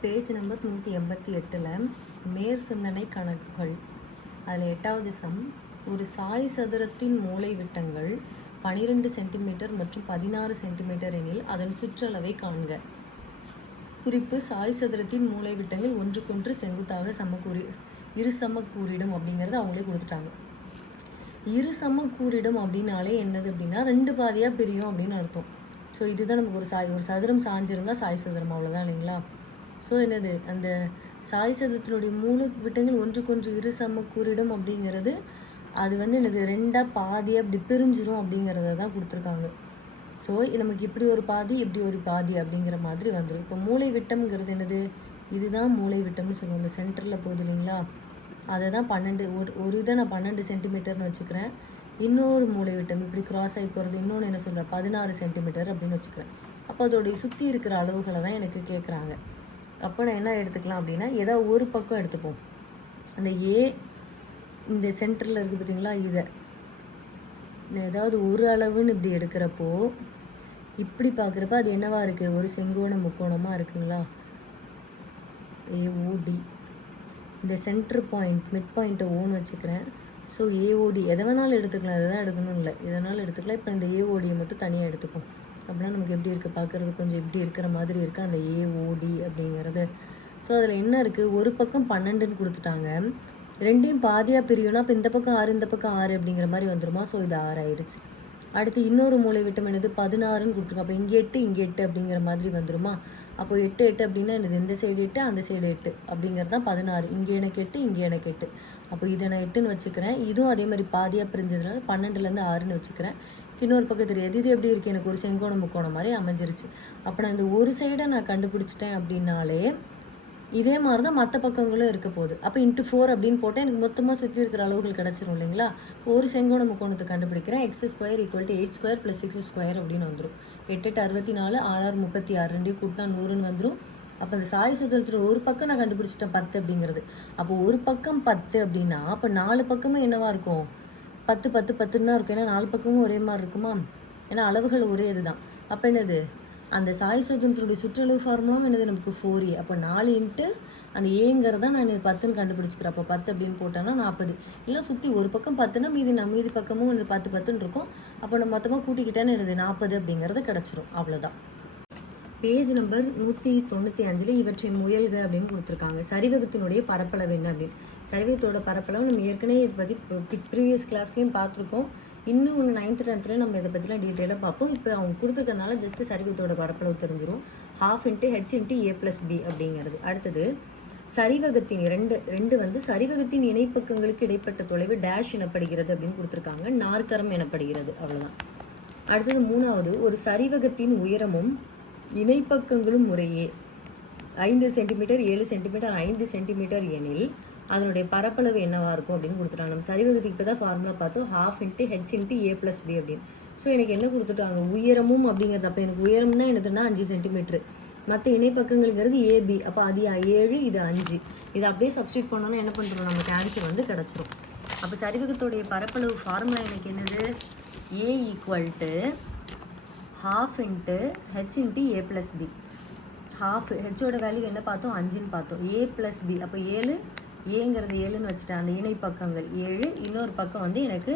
Page number 188 மேற் சிந்தனை கணக்குகள். அதில் 8வது சம், ஒரு சாய் சதுரத்தின் மூலை விட்டங்கள் 12 சென்டிமீட்டர் மற்றும் 16 சென்டிமீட்டர் எனில் அதன் சுற்றளவை காண்க. குறிப்பு: சாய் சதுரத்தின் மூலை விட்டங்கள் ஒன்றுக்கொன்று செங்குத்தாக இரு சமக்கூறிடும் அப்படிங்கிறது அவங்களே கொடுத்துட்டாங்க. இரு சமக்கூறிடும் அப்படின்னாலே என்னது அப்படின்னா 2 பாதியாக பிரியும் அப்படின்னு அர்த்தம். ஸோ இதுதான் நமக்கு ஒரு சதுரம் சாஞ்சிருந்தால் சாய் சதுரம், அவ்வளோதான் இல்லைங்களா? ஸோ என்னது, அந்த சாய் சதுரத்தினுடைய மூலை விட்டங்கள் ஒன்றுக்கொன்று இரு சமக்கூறிடும் அப்படிங்கிறது அது என்னது 2ஆக பாதியாக இப்படி பிரிஞ்சிரும் அப்படிங்கிறத தான் கொடுத்துருக்காங்க. ஸோ நமக்கு இப்படி ஒரு பாதி இப்படி ஒரு பாதி அப்படிங்கிற மாதிரி வந்துடும். இப்போ மூலை விட்டம்ங்கிறது என்னது, இதுதான் மூலை விட்டம்னு சொல்லுவோம். இந்த சென்டரில் போகுது இல்லைங்களா, அதை தான் 12 ஒரு இதை நான் 12 சென்டிமீட்டர்னு வச்சுக்கிறேன். இன்னொரு மூலை விட்டம் இப்படி கிராஸ் ஆகி போகிறது இன்னொன்று என்ன சொல்கிறேன் 16 சென்டிமீட்டர் அப்படின்னு வச்சுக்கிறேன். அப்போ அதோடைய சுற்றி இருக்கிற அளவுகளை தான் எனக்கு கேட்குறாங்க. அப்போ நான் என்ன எடுத்துக்கலாம் அப்படின்னா, ஏதாவது ஒரு பக்கம் எடுத்துப்போம். அந்த இந்த சென்டரில் இருக்குது பார்த்தீங்களா, இதை ஏதாவது ஒரு அளவுன்னு இப்படி எடுக்கிறப்போ இப்படி பார்க்குறப்ப அது என்னவா இருக்குது, ஒரு செங்கோண முக்கோணமாக இருக்குங்களா, ஏஓடி. இந்த சென்டர் பாயிண்ட் மிட் பாயிண்ட்டை ஓன்னு வச்சுக்கிறேன். ஸோ ஏஓடி எதை வேணாலும் எடுத்துக்கலாம், அதை தான் எடுக்கணும் இல்லை, எதனாலும் எடுத்துக்கலாம். இப்போ இந்த ஏஓடியை மட்டும் தனியாக எடுத்துப்போம். அப்படின்னா நமக்கு எப்படி இருக்குது பார்க்குறது, கொஞ்சம் இப்படி இருக்கிற மாதிரி இருக்குது அந்த ஏஓடி அப்படிங்கிறது. ஸோ அதில் என்ன இருக்குது, ஒரு பக்கம் 12ன்னு கொடுத்துட்டாங்க, ரெண்டையும் பாதியாக பிரியும்னா இப்போ இந்த பக்கம் 6 இந்த பக்கம் 6 அப்படிங்கிற மாதிரி வந்துடுமா. ஸோ இது 6 ஆயிடுச்சு. அடுத்து இன்னொரு மூலை விட்டம் என்னது 16ன்னு கொடுத்துருக்கோம். அப்போ இங்கே 8 இங்கே 8 அப்படிங்கிற மாதிரி வந்துடுமா. அப்போ 8 8 அப்படின்னா என்னது, இந்த சைடு 8 அந்த சைடு 8 அப்படிங்கிறது தான் 16. இங்கே எனக்கு 8 இங்கே எனக்கு 8. அப்போ இதை நான் 8ன்னு வச்சுக்கிறேன். இதுவும் அதே மாதிரி பாதியாக பிரிஞ்சதுனால 12லேருந்து 6ன்னு வச்சுக்கிறேன். இன்னொரு பக்கம் தெரியாது, இது எப்படி இருக்குது, எனக்கு ஒரு செங்கோண முக்கோணம் மாதிரி அமைஞ்சிருச்சு. அப்போ நான் இந்த ஒரு சைடை நான் கண்டுபிடிச்சிட்டேன் அப்படின்னாலே இதே மாதிரி தான் மற்ற பக்கங்களும் இருக்க போகுது. அப்போ × 4 அப்படின்னு போட்டால் எனக்கு மொத்தமாக சுற்றி இருக்கிற அளவுகள் கிடச்சிரும் இல்லைங்களா. ஒரு செங்கோண முக்கோணத்தை கண்டுபிடிக்கிறேன். x² = 8² + 6² அப்படின்னு வந்துடும். 8 8 64, 6 6 36, ரெண்டையும் கூட்டினா 100ன்னு வந்துடும். அப்போ இந்த சாய் சதுரத்தில் ஒரு பக்கம் நான் கண்டுபிடிச்சிட்டேன் 10 அப்படிங்கிறது. அப்போ ஒரு பக்கம் 10 அப்படின்னா அப்போ 4 பக்கமும் என்னவா இருக்கும், 10 10 10ன்னு தான் இருக்கும். ஏன்னா 4 பக்கமும் ஒரே மாதிரி இருக்குமா, ஏன்னா அளவுகள் ஒரே இதுதான். அப்போ என்னது, அந்த சாய் சதுரத்தினுடைய சுற்றளவு ஃபார்முலாவும் என்னது நமக்கு 4a. அப்போ 4 × அந்த ஏங்கிறத நான் 10ன்னு கண்டுபிடிச்சிக்கிறேன். அப்போ 10 அப்படின்னு போட்டோன்னா 40. இல்லை சுற்றி ஒரு பக்கம் 10ன்னா மீதி பக்கமும் 10 10ன்னு இருக்கும். அப்போ நம்ம மொத்தமாக கூட்டிக்கிட்டேன்னு என்னது 40 அப்படிங்கிறது கிடச்சிரும். அவ்வளோதான். பேஜ் நம்பர் 195 இவற்றை முயல்க அப்படின்னு கொடுத்துருக்காங்க. சரிவகத்தினுடைய பரப்பளவு என்ன அப்படின்னு. சரிவகத்தோட பரப்பளவு நம்ம ஏற்கனவே இதை பற்றி ப்ரீவியஸ் கிளாஸ்லேயும் பார்த்துருக்கோம். இன்னும் 9th 10th நம்ம இதை பற்றிலாம் டீட்டெயிலாக பார்ப்போம். இப்போ அவங்க கொடுத்துருக்கறதுனால ஜஸ்ட்டு சரிவகத்தோட பரப்பளவு தெரிஞ்சிடும். 12 × h × a + b அப்படிங்கிறது. அடுத்தது சரிவகத்தின் ரெண்டு சரிவகத்தின் இணைப்பக்கங்களுக்கு இடைப்பட்ட தொலைவு டேஷ் எனப்படுகிறது அப்படின்னு கொடுத்துருக்காங்க. நாற்கரம் எனப்படுகிறது. அவ்வளோதான். அடுத்தது 3வது, ஒரு சரிவகத்தின் உயரமும் இணைப்பக்கங்களும் முறையே 5 சென்டிமீட்டர் 7 சென்டிமீட்டர் 5 சென்டிமீட்டர் எனில் அதனுடைய பரப்பளவு என்னவா இருக்கும் அப்படின்னு கொடுத்துட்டாங்க. நம்ம சரிவகத்துக்கு இப்போ தான் ஃபார்முலா பார்த்தோம், 12 × h × a + b அப்படின்னு. ஸோ எனக்கு என்ன கொடுத்துட்டாங்க, உயரமும் அப்படிங்கிறது. அப்போ எனக்கு உயரம் தான் என்னதுன்னா 5 சென்டிமீட்டர், மற்ற இணைப்பக்கங்கள்ங்கிறது AB. அப்போ அது 7 இது 5. இதை அப்படியே சப்ஸ்டியூட் பண்ணோன்னா என்ன பண்ணுறோம், நமக்கு ஆன்சர் கிடச்சிரும். அப்போ சரிவகத்தோடைய பரப்பளவு ஃபார்முலா எனக்கு என்னது, A = 12 × h × a + b. ஹெச்சோட value என்ன பார்த்தோம், 5ன்னு பார்த்தோம். a + b அப்போ 7, ஏங்கிறது 7ன்னு வச்சுட்டேன். அந்த இணைப்பக்கங்கள் 7, இன்னொரு பக்கம் எனக்கு.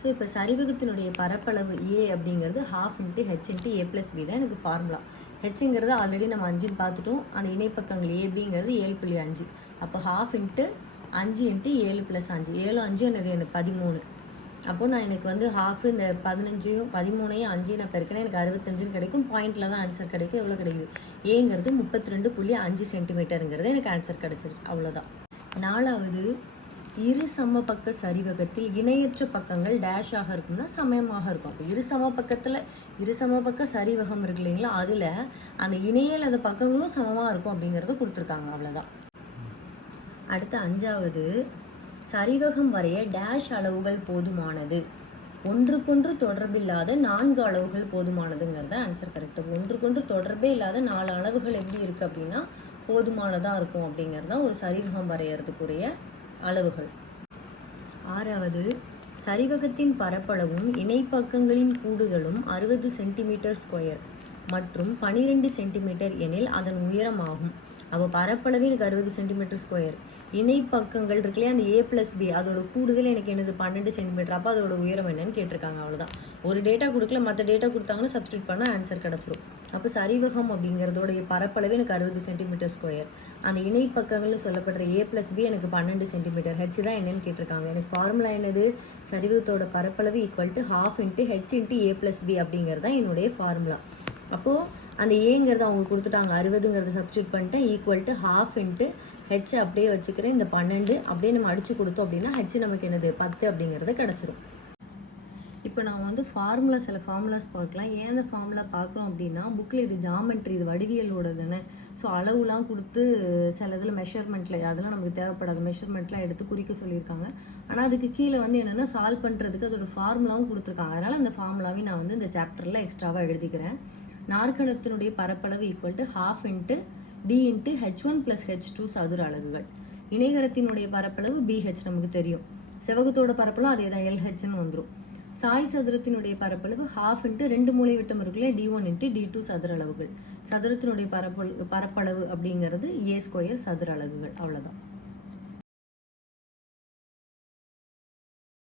ஸோ இப்போ சரிவகத்தினுடைய பரப்பளவு A அப்படிங்கிறது 12 × h × a + b தான் எனக்கு ஃபார்முலா. ஹெச்ங்கிறது ஆல்ரெடி நம்ம 5ன்னு பார்த்துட்டோம். அந்த இணைப்பக்கங்கள் ABங்கிறது 7.5. அப்போ 12 × 5 × 7 + 5, 7 5 எனக்கு 13. அப்போது நான் எனக்கு 12 இந்த 15ஐயும் 13ஐயும் 5 நான் பெருக்கினா எனக்கு 65ன்னு கிடைக்கும். பாயிண்டில் தான் ஆன்சர் கிடைக்கும். எவ்வளோ கிடைக்குது, ஏங்கிறது 32.5 சென்டிமீட்டருங்கிறது எனக்கு ஆன்சர் கிடச்சிருச்சு. அவ்வளோதான். 4வது, இரு சமபக்க சரிவகத்தில் இணையற்ற பக்கங்கள் டேஷாக இருக்கும்னா சமயமாக இருக்கும். அப்போ இரு சமபக்க சரிவகம் இருக்கு இல்லைங்களா, அதில் அந்த இணையில்லாத பக்கங்களும் சமமாக இருக்கும் அப்படிங்கிறத கொடுத்துருக்காங்க. அவ்வளோதான். அடுத்து 5வது, சரிவகம் வரைய டேஷ் அளவுகள் போதுமானது. ஒன்றுக்கொன்று தொடர்பில்லாத 4 அளவுகள் போதுமானதுங்கிறத ஆன்சர் கரெக்டு. ஒன்றுக்கொன்று தொடர்பே இல்லாத 4 அளவுகள் எப்படி இருக்குது அப்படின்னா போதுமானதாக இருக்கும் அப்படிங்கிறது தான் ஒரு சரிவகம் வரையறதுக்குரிய அளவுகள். 6வது, சரிவகத்தின் பரப்பளவும் இணைப்பக்கங்களின் கூடுதலும் 60 சென்டிமீட்டர் ஸ்கொயர். மற்றும் 12 சென்டிமீட்டர் எனில் அதன் உயரம் ஆகும். அப்போ பரப்பளவு எனக்கு 60 சென்டிமீட்டர் ஸ்கொயர். இணைப்பக்கங்கள் இருக்கு இல்லையா, அந்த ஏ ப்ளஸ் பி அதோட கூடுதல் எனக்கு என்னது 12 சென்டிமீட்டர். அப்போ அதோட உயரம் என்னன்னு கேட்டிருக்காங்க. அவ்வளோதான். ஒரு டேட்டா கொடுக்கல, மற்ற டேட்டா கொடுத்தாங்கன்னா சப்ஸ்டியூட் பண்ணால் ஆன்சர் கிடச்சிரும். அப்போ சரிவகம் அப்படிங்கிறதோடைய பரப்பளவு எனக்கு 60 சென்டிமீட்டர் ஸ்கொயர். அந்த இணைப்பக்கங்கள்னு சொல்லப்படுற ஏ ப்ளஸ் பி எனக்கு 12 சென்டிமீட்டர். ஹெச் தான் என்னன்னு கேட்டிருக்காங்க. எனக்கு ஃபார்முலா என்னது, சரிவகத்தோட பரப்பளவு equal to ½ into H into A plus B அப்படிங்கிறது தான் என்னுடைய ஃபார்முலா. அப்போது அந்த ஏங்கிறது அவங்க கொடுத்துட்டாங்க, 60ங்கிறத சப்ஸ்டியூட் பண்ணிட்டேன், ஈக்குவல் டு ½ இன்ட்டு ஹெச் அப்படியே வச்சுக்கிறேன். இந்த 12 அப்படியே நம்ம அடித்து கொடுத்தோம் அப்படின்னா ஹெச் நமக்கு என்னது 10 அப்படிங்கிறது கிடச்சிரும். இப்போ நான் வந்து சில ஃபார்முலாஸ் பார்க்கலாம். ஏன் அந்த ஃபார்முலா பார்க்குறோம் அப்படின்னா, புக்கில் இது ஜாமெட்ரி, இது வடிவியலோட தானே. ஸோ அளவுலாம் கொடுத்து சில இதில் மெஷர்மெண்ட்டில் அதெல்லாம் நமக்கு தேவைப்படாது, மெஷர்மெண்ட்லாம் எடுத்து குறிக்க சொல்லியிருக்காங்க. ஆனால் அதுக்கு கீழே வந்து என்னென்னா சால்வ் பண்ணுறதுக்கு அதோட ஃபார்முலாவும் கொடுத்துருக்காங்க. அதனால் அந்த ஃபார்முலாவையும் நான் வந்து இந்த சாப்டரில் எக்ஸ்ட்ராவாக எழுதிக்கிறேன். நாற்கரத்தினுடைய பரப்பளவு equal to ½ into D into H1 + H2 சதுர அலகுகள். இணைகரத்தினுடைய பரப்பளவு BH நமக்கு தெரியும். செவகத்தோட பரப்பளவு அதே தான், LHன்னு வந்துடும். சாய் சதுரத்தினுடைய பரப்பளவு ½ இன்ட்டு 2 மூலை விட்டம் இருக்குல்ல, D1 இன்ட்டு D2 சதுர அளவுகள். சதுரத்தினுடைய பரப்பளவு அப்படிங்கிறது A² சதுர அலகுகள். அவ்வளோதான்.